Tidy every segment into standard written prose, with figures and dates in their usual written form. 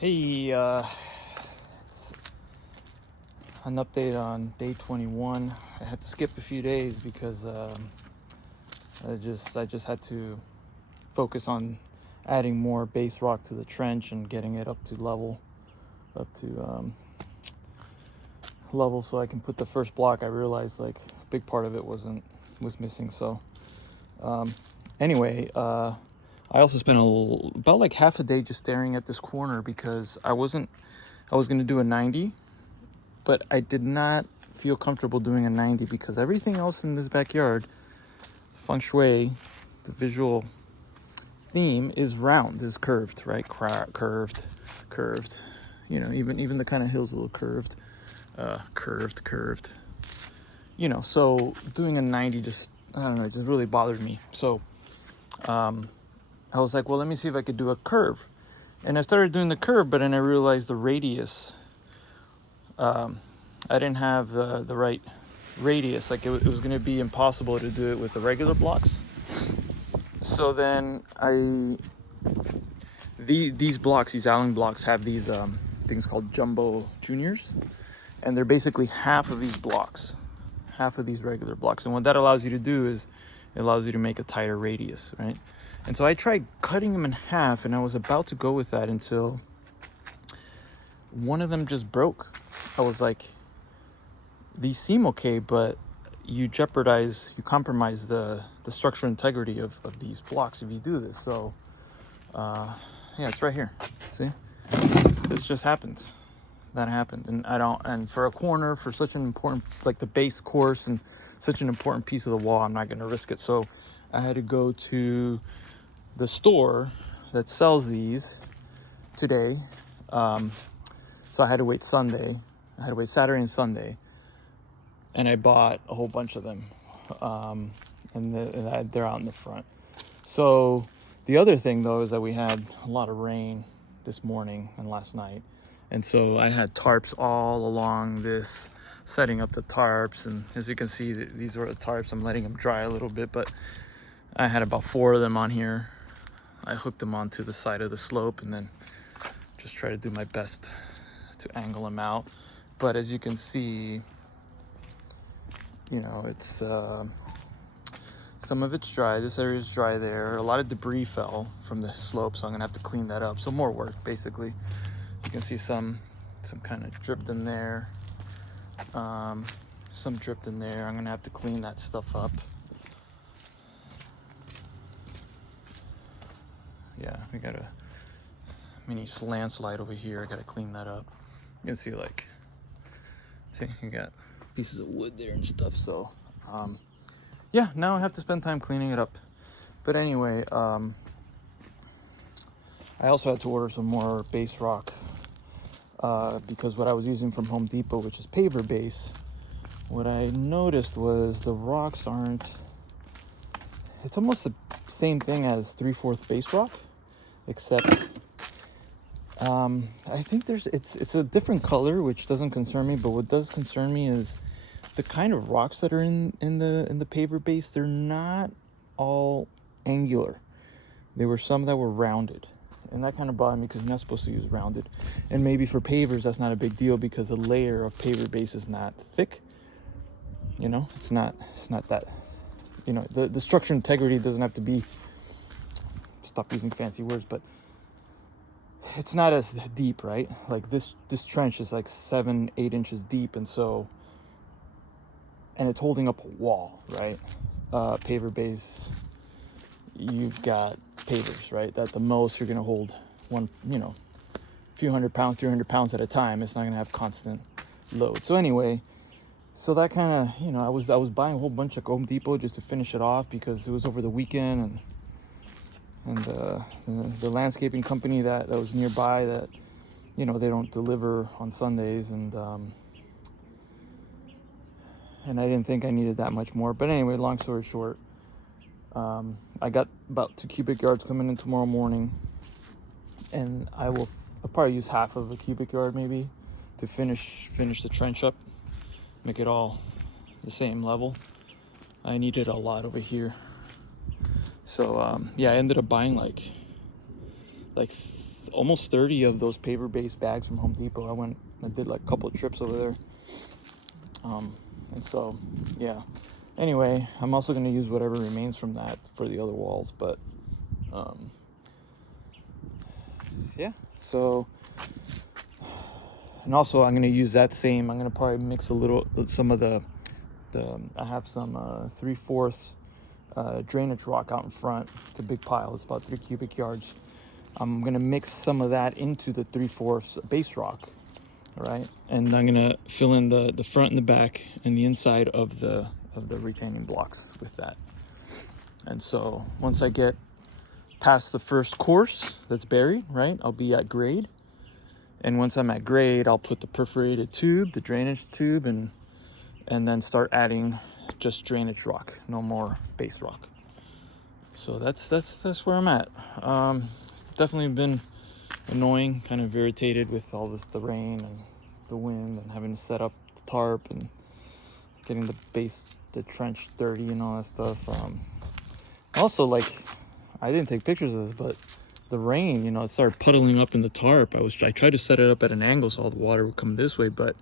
Hey, it's an update on day 21. I had to skip a few days because I just had to focus on adding more base rock to the trench and getting it up to level so I can put the first block. I realized like a big part of it was missing. So um, anyway, I also spent about like half a day just staring at this corner because I was going to do a 90, but I did not feel comfortable doing a 90 because everything else in this backyard, the feng shui, the visual theme is round, is curved, right? Curved. You know, even the kind of hills a little curved, curved. You know, so doing a 90 just, I don't know, it just really bothered me. So I was like, well, let me see if I could do a curve. And I started doing the curve, but then I realized the radius, I didn't have the right radius. Like it was going to be impossible to do it with the regular blocks. So then these blocks, these Allen blocks, have these things called jumbo juniors, and they're basically half of these blocks, half of these regular blocks. And what that allows you to do is it allows you to make a tighter radius, right? And so I tried cutting them in half, and I was about to go with that until one of them just broke. I was like, these seem okay, but you compromise the structural integrity of these blocks if you do this. So yeah, it's right here. See, this just happened. That happened. And for a corner, for such an important, like the base course and such an important piece of the wall, I'm not going to risk it. So I had to go to the store that sells these today. So I had to wait Sunday. I had to wait Saturday and Sunday, and I bought a whole bunch of them, and they're out in the front. So the other thing though is that we had a lot of rain this morning and last night, and so I had tarps all along this, setting up the tarps. And as you can see, these are the tarps. I'm letting them dry a little bit, but I had about 4 of them on here. I hooked them onto the side of the slope and then just try to do my best to angle them out. But as you can see, you know, it's some of it's dry. This area is dry there. A lot of debris fell from the slope, so I'm gonna have to clean that up. So more work, basically. You can see some kind of dripped in there. Some dripped in there. I'm gonna have to clean that stuff up. Yeah, we got a mini landslide over here. I gotta clean that up. You can see, like, see, you got pieces of wood there and stuff. So yeah, now I have to spend time cleaning it up. But anyway, I also had to order some more base rock because what I was using from Home Depot, which is paver base, what I noticed was the rocks aren't, it's almost the same thing as 3/4 base rock, except I think it's a different color, which doesn't concern me. But what does concern me is the kind of rocks that are in the paver base. They're not all angular. There were some that were rounded, and that kind of bothered me because you're not supposed to use rounded. And maybe for pavers that's not a big deal because the layer of paver base is not thick. You know, it's not that, you know, the structural integrity doesn't have to be, stop using fancy words, but it's not as deep, right? Like this trench is like 7-8 inches deep, and so, and it's holding up a wall, right? Paver base, you've got pavers, right? That the most you're gonna hold one, you know, a few 100 pounds, 300 pounds at a time. It's not gonna have constant load. So anyway, so that kind of, you know, I was buying a whole bunch at Home Depot just to finish it off because it was over the weekend, and the landscaping company that was nearby, that, you know, they don't deliver on Sundays, and I didn't think I needed that much more. But anyway, long story short, I got about 2 cubic yards coming in tomorrow morning, and I'll probably use half of a cubic yard maybe to finish the trench up, make it all the same level. I needed a lot over here. So yeah, I ended up buying like almost 30 of those paver-based bags from Home Depot. I did like a couple of trips over there. And so, yeah. Anyway, I'm also going to use whatever remains from that for the other walls, but yeah. So, and also I'm going to use that same. I'm going to probably mix some of the I have some 3/4 drainage rock out in front. It's a big pile. It's about 3 cubic yards. I'm going to mix some of that into the 3/4 base rock. All right, and I'm gonna fill in the front and the back and the inside of the retaining blocks with that. And so once I get past the first course that's buried, right, I'll be at grade. And once I'm at grade, I'll put the perforated tube, the drainage tube, and then start adding just drainage rock, no more base rock. So that's where I'm at. Definitely been annoying, kind of irritated with all the rain and the wind and having to set up the tarp and getting the trench dirty and all that stuff. Also, like, I didn't take pictures of this, but the rain, it started puddling up in the tarp. I tried to set it up at an angle so all the water would come this way, but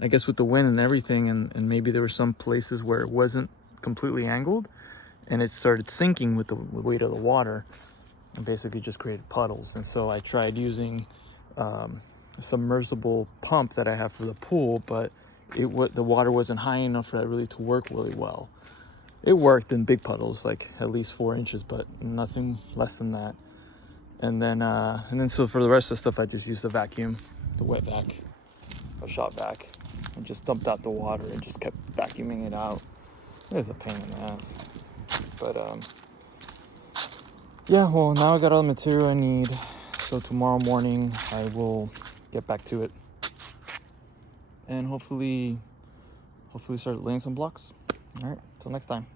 I guess with the wind and everything, and maybe there were some places where it wasn't completely angled, and it started sinking with the weight of the water, and basically just created puddles. And so I tried using a submersible pump that I have for the pool, but the water wasn't high enough for that really to work really well. It worked in big puddles, like at least 4 inches, but nothing less than that. And then so for the rest of the stuff, I just used the vacuum, the wet vac, a shop vac, and just dumped out the water and just kept vacuuming it out. It was a pain in the ass, but yeah, well, now I got all the material I need, so tomorrow morning I will get back to it and hopefully start laying some blocks. All right, till next time.